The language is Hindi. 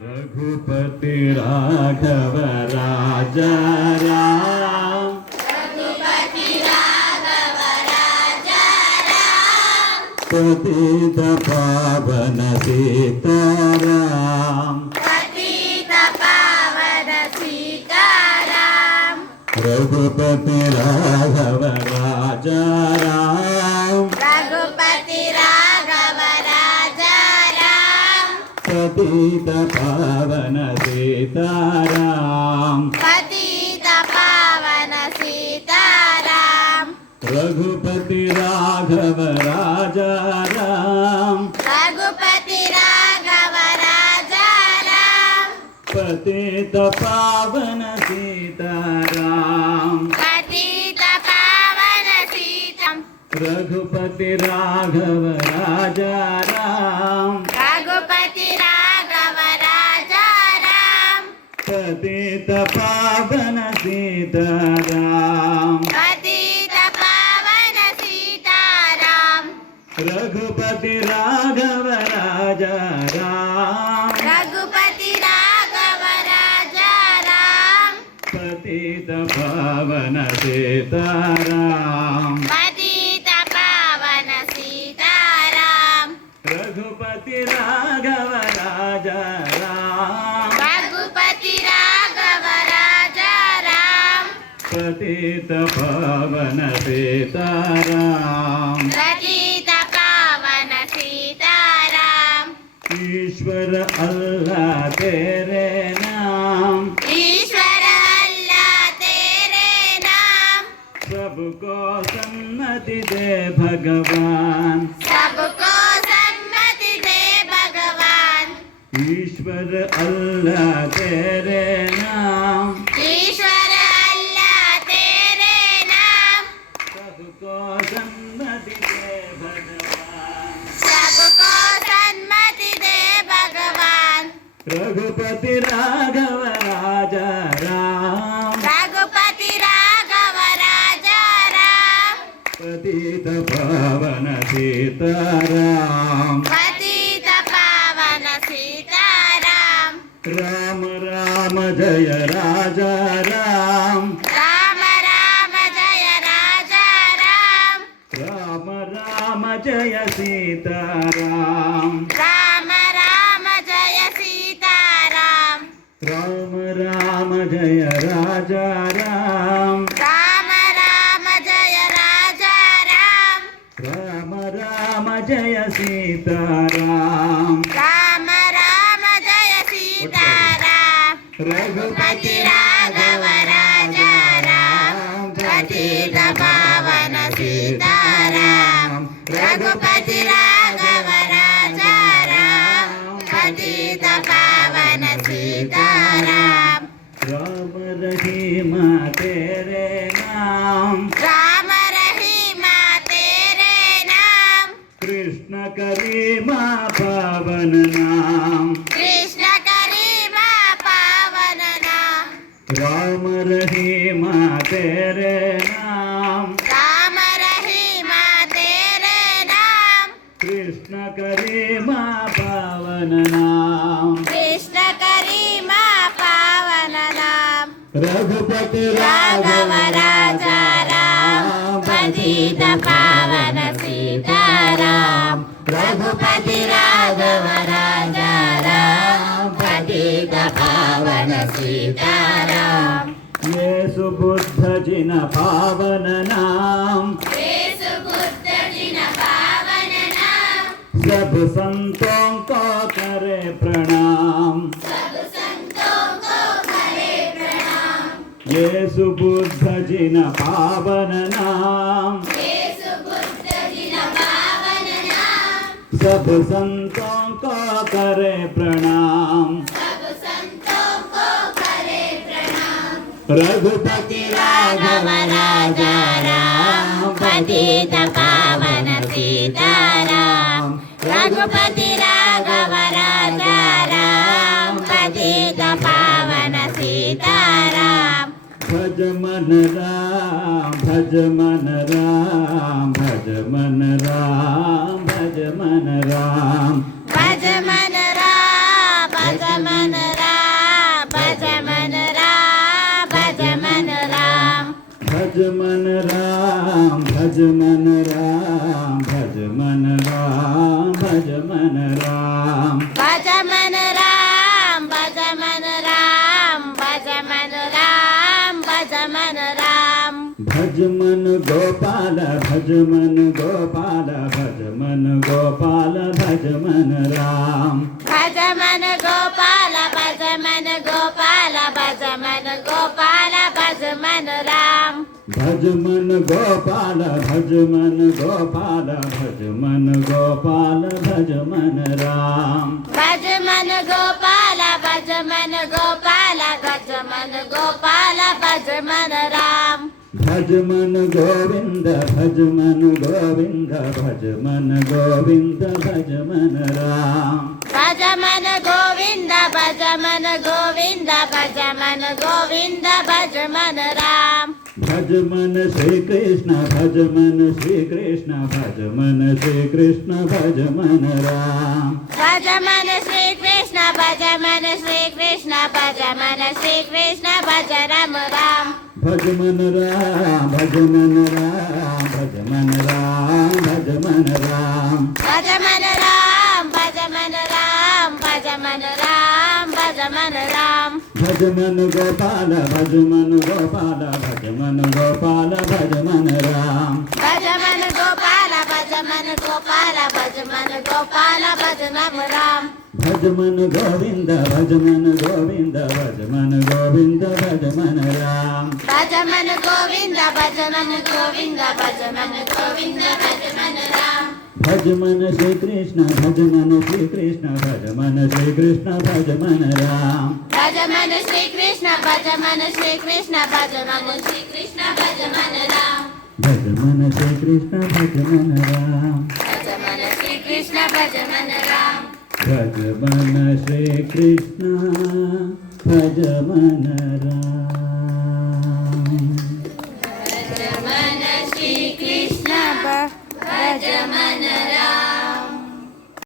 रघुपति राघव राजा राम, रघुपति राघव राजा राम, पतित पावन सीताराम, पतित पावन सीताराम, रघुपति राघव राजा राम, रघुपति राघव राजा राम, पतित पावन सीताराम, पतित पावन सीताराम, रघुपति राघव राजा राम, रघुपति राघव राजा राम, पतित पावन सीताराम, पतित पावन सीताराम, रघुपति राघव राजा राम, रघुपति राघव राजा राम, पतित पावन सीताराम, पतित पावन सीताराम, रघुपति राघव राजा राम, रघुपति राघव राजा राम, पतित पावन सीताराम, पतित पावन सीताराम, रघुपति राघव राजा राम, रघुपति राघव राजा राम, पतित पावन सीताराम, पतित पावन सीताराम, ईश्वर अल्लाह तेरे नाम, ईश्वर अल्लाह तेरे नाम, सबको सन्मति दे भगवान, सबको सम्मति दे भगवान, ईश्वर अल्लाह तेरे नाम, ईश्वर अल्लाह तेरे नाम, सबको सन्मति दे भगवान, सबको सन्मति दे भगवान, रघुपति राघव राजा राम, रघुपति राघव राजा राम, पतित पावन सीताराम, पतित पावन सीताराम, राम राम जय राजा राम, राम राम जय राजा राम, राम राम जय सीताराम, राम राम जय सीताराम, राम राम जय राजा राम, राम राम जय राजा राम, राम राम जय सीताराम, राम राम जय सीताराम, रघुपति राघव राजा राम, पतित पावन सीताराम, रघुपति राघव राजा राम, पतित पावन सीताराम, राम रहीम तेरे नाम, राम रहीमा तेरे नाम, कृष्ण करीमा पावन नाम, कृष्ण करीमा पावन नाम, राम रहीम तेरे नाम, राम रहीमा तेरे नाम, कृष्ण करीमा पावन नाम, कृष्ण करीमा पावन नाम, रघुपति राघव राजा राम, पतित पावन सीताराम, रघुपति राघव राजा राम, पतित पावन सीताराम, येसु बुद्ध जिन पावन नाम, येसु बुद्ध जिन पावन नाम, सब संतों को करे प्रणाम, सब संतों को करे प्रणाम, येसु बुद्ध जिन पावन नाम, येसु बुद्ध जिन पावन नाम, सब संतों को करे प्रणाम, सब संतों को करे प्रणाम, रघुपति राघव राजा राम, पतित पावन सीताराम, रघुपति राघव राजा राम, पतित पावन सीताराम, भज मन राम भज मन राम भज मन राम भज मन राम भज मन राम, भज मन भज मन गोपाल भज मन गोपाल भज मन राम भज मन गोपाल भज मन गोपाल भज मन गोपाल भज मन राम भज मन गोपाल भज मन गोपाल भज मन गोपाल भज मन राम भज मन गोपाल भज मन गोपाल भज मन गोपाल भज मन राम भज मन गोविंद भज मन गोविंद भज मन गोविंद भज मन राम भज मन गोविंद भज मन गोविंद भज मन गोविंद भज मन राम भज मन श्री कृष्ण भज मन श्री कृष्ण भज मन श्री कृष्ण भज मन राम भज मन श्री कृष्ण भज मन श्री कृष्ण भज मन श्री कृष्ण भज राम राम भज मन राम भज मन राम भज मन राम भज मन राम भज मन राम भज मन राम भज मन राम भज मन राम भज मन गोपाल भज मन गोपाल भज मन गोपाल भज मन राम भज मन गोपाल भज मन गोपाल भज मन गोपाल भज राम राम भज मन गोविंद भज मन गोविंद भज मन गोविंद भज मन राम भज मन गोविंद भज मन गोविंद भज मन गोविंद भज मन राम भज मन श्री कृष्ण भज मन श्री कृष्ण भज मन श्री कृष्ण भज मन राम भज मन श्री कृष्ण भज मन श्री कृष्ण भज मन श्री कृष्ण भज मन राम भज मन श्री कृष्ण भज मन राम भज मन श्री कृष्ण भज मन राम भज मन श्री कृष्ण भज मन राम भज मन श्री कृष्ण भज मन